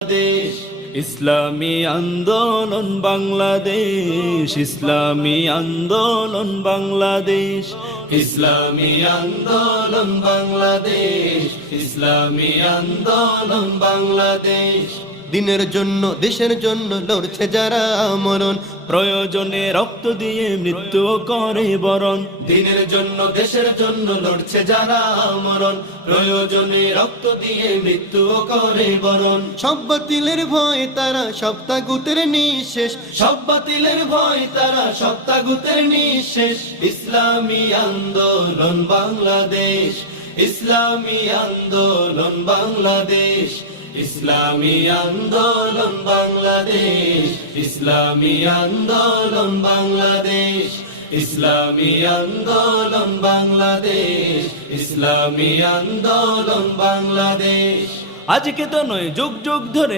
দেশ ইসলামী আন্দোলন বাংলাদেশ, ইসলামী আন্দোলন বাংলাদেশ, ইসলামী আন্দোলন বাংলাদেশ, ইসলামী আন্দোলন বাংলাদেশ। দিনের জন্য দেশের জন্য লড়ছে যারা মরণ, প্রয়োজনে রক্ত দিয়ে মৃত্যু করে বরণ। দিনের জন্য দেশের জন্য লড়ছে যারা মরণ, প্রয়োজনে রক্ত দিয়ে মৃত্যু করে বরণ। সব বাতিলের ভয় তারা সব তাগুতের নিঃশেষ, সব বাতিলের ভয় তারা সব তাগুতের নিঃশেষ। ইসলামী আন্দোলন বাংলাদেশ, ইসলামী আন্দোলন বাংলাদেশ, ইসলামী আন্দোলন বাংলাদেশ, ইসলামী আন্দোলন বাংলাদেশ, ইসলামী আন্দোলন বাংলাদেশ, ইসলামী আন্দোলন বাংলাদেশ। আজকে তো নয়, যুগ যুগ ধরে